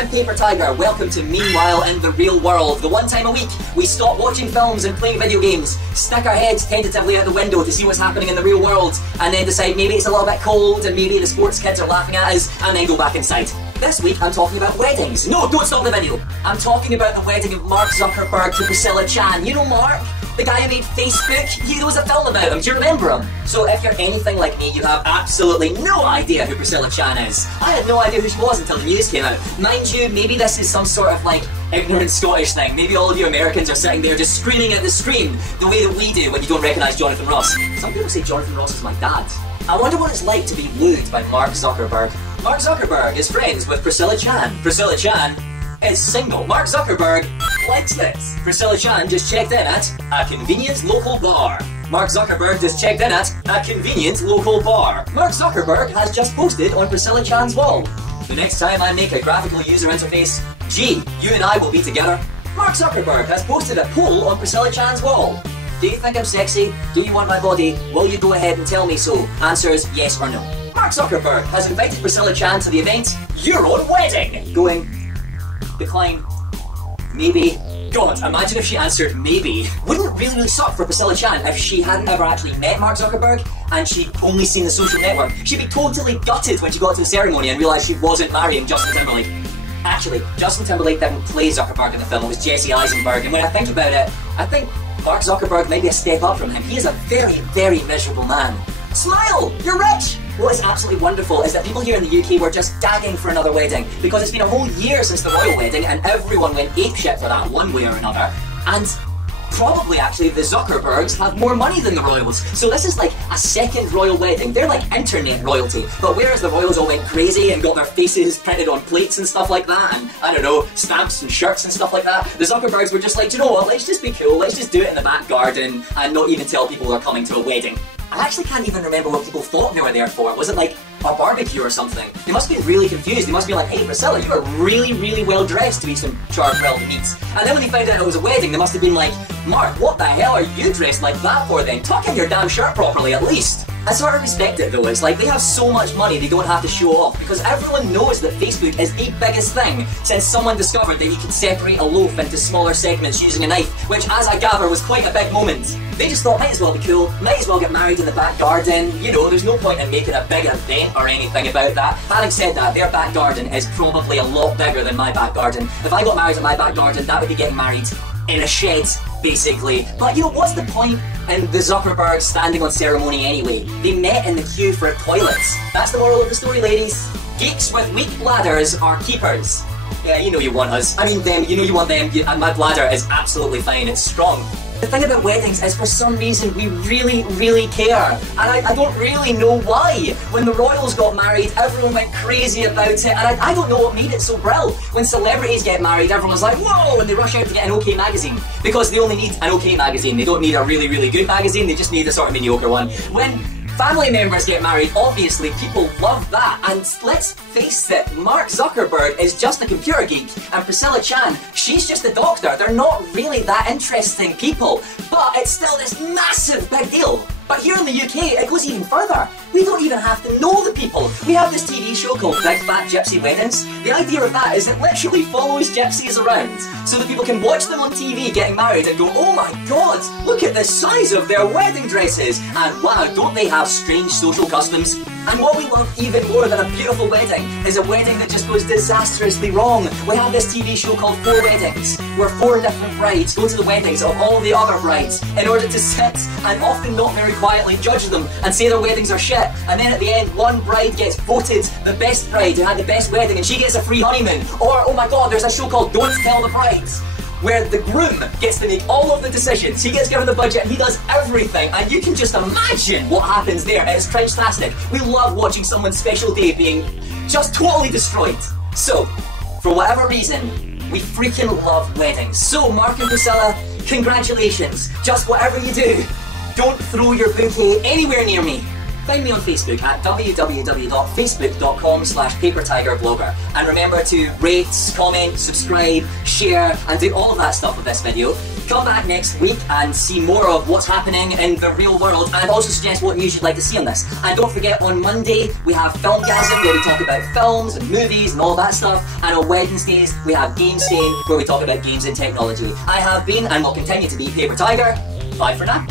I'm Papertiger. Welcome to Meanwhile in the Real World. The one time a week we stop watching films and playing video games, stick our heads tentatively out the window to see what's happening in the real world, and then decide maybe it's a little bit cold and maybe the sports kids are laughing at us, and then go back inside. This week I'm talking about weddings. No, don't stop the video. I'm talking about the wedding of Mark Zuckerberg to Priscilla Chan. You know Mark? The guy who made Facebook? There was a film about him. Do you remember him? So if you're anything like me, you have absolutely no idea who Priscilla Chan is. I had no idea who she was until the news came out. Mind you, maybe this is some sort of like ignorant Scottish thing. Maybe all of you Americans are sitting there just screaming at the screen the way that we do when you don't recognise Jonathan Ross. Some people say Jonathan Ross is my dad. I wonder what it's like to be wooed by Mark Zuckerberg. Mark Zuckerberg is friends with Priscilla Chan. Priscilla Chan is single. Mark Zuckerberg likes this. Priscilla Chan just checked in at a convenient local bar. Mark Zuckerberg just checked in at a convenient local bar. Mark Zuckerberg has just posted on Priscilla Chan's wall. The next time I make a graphical user interface, gee, you and I will be together. Mark Zuckerberg has posted a poll on Priscilla Chan's wall. Do you think I'm sexy? Do you want my body? Will you go ahead and tell me so? Answers yes or no. Mark Zuckerberg has invited Priscilla Chan to the event, Your Own Wedding. Going, decline, maybe. God, imagine if she answered maybe. Wouldn't it really suck for Priscilla Chan if she hadn't ever actually met Mark Zuckerberg and she'd only seen the social network? She'd be totally gutted when she got to the ceremony and realised she wasn't marrying Justin Timberlake. Actually, Justin Timberlake didn't play Zuckerberg in the film, it was Jesse Eisenberg, and when I think about it, I think Mark Zuckerberg might be a step up from him. He is a very, very miserable man. Smile! You're rich! What is absolutely wonderful is that people here in the UK were just gagging for another wedding, because it's been a whole year since the royal wedding and everyone went apeshit for that one way or another. And probably actually the Zuckerbergs have more money than the royals. So this is like a second royal wedding. They're like internet royalty. But whereas the royals all went crazy and got their faces printed on plates and stuff like that, and I don't know, stamps and shirts and stuff like that, the Zuckerbergs were just like, you know what, let's just be cool, let's just do it in the back garden and not even tell people they're coming to a wedding. I actually can't even remember what people thought they were there for. Was it like a barbecue or something? They must have been really confused. They must be like, hey Priscilla, you are really, really well dressed to be some charred grilled meats. And then when they found out it was a wedding, they must have been like, Mark, what the hell are you dressed like that for then? Tuck in your damn shirt properly at least. I sort of respect it though. It's like they have so much money they don't have to show off, because everyone knows that Facebook is the biggest thing since someone discovered that you could separate a loaf into smaller segments using a knife, which as I gather was quite a big moment. They just thought, might as well be cool, might as well get married in the back garden, you know, there's no point in making a big event or anything about that. Having said that, their back garden is probably a lot bigger than my back garden. If I got married in my back garden, that would be getting married in a shed, basically. But you know, what's the point in the Zuckerberg standing on ceremony anyway? They met in the queue for toilets. That's the moral of the story, ladies. Geeks with weak bladders are keepers. Yeah, you know you want us. I mean them, you know you want them, and my bladder is absolutely fine, it's strong. The thing about weddings is for some reason we really, really care. And I don't really know why. When the royals got married, everyone went crazy about it, and I don't know what made it so brill. When celebrities get married, everyone's like, whoa, and they rush out to get an OK magazine. Because they only need an OK magazine. They don't need a really, really good magazine, they just need a sort of mediocre one. When family members get married, obviously people love that, and let's face it, Mark Zuckerberg is just a computer geek, and Priscilla Chan, she's just a doctor. They're not really that interesting people, but it's still this massive big deal. But here in the UK, it goes even further. We don't even have to know the people. We have this TV show called Big Fat Gypsy Weddings. The idea of that is it literally follows gypsies around, so that people can watch them on TV getting married and go, oh my god, look at the size of their wedding dresses, and wow, don't they have strange social customs? And what we love even more than a beautiful wedding is a wedding that just goes disastrously wrong. We have this TV show called 4 Weddings, where 4 different brides go to the weddings of all the other brides in order to sit and often not very quietly judge them and say their weddings are shit. And then at the end, one bride gets voted the best bride who had the best wedding and she gets a free honeymoon. Or, oh my god, there's a show called Don't Tell the Brides, where the groom gets to make all of the decisions. He gets given the budget and he does everything, and you can just imagine what happens there. It's fantastic. We love watching someone's special day being just totally destroyed. So, for whatever reason, we freaking love weddings. So, Mark and Priscilla, congratulations. Just whatever you do, don't throw your bouquet anywhere near me. Find me on Facebook at www.facebook.com/Papertigerblogger. And remember to rate, comment, subscribe, share share, and do all of that stuff with this video. Come back next week and see more of what's happening in the real world, and also suggest what news you'd like to see on this. And don't forget, on Monday we have Film Gazette, where we talk about films and movies and all that stuff, and on Wednesdays we have Game Stain, where we talk about games and technology. I have been, and will continue to be, Paper Tiger. Bye for now.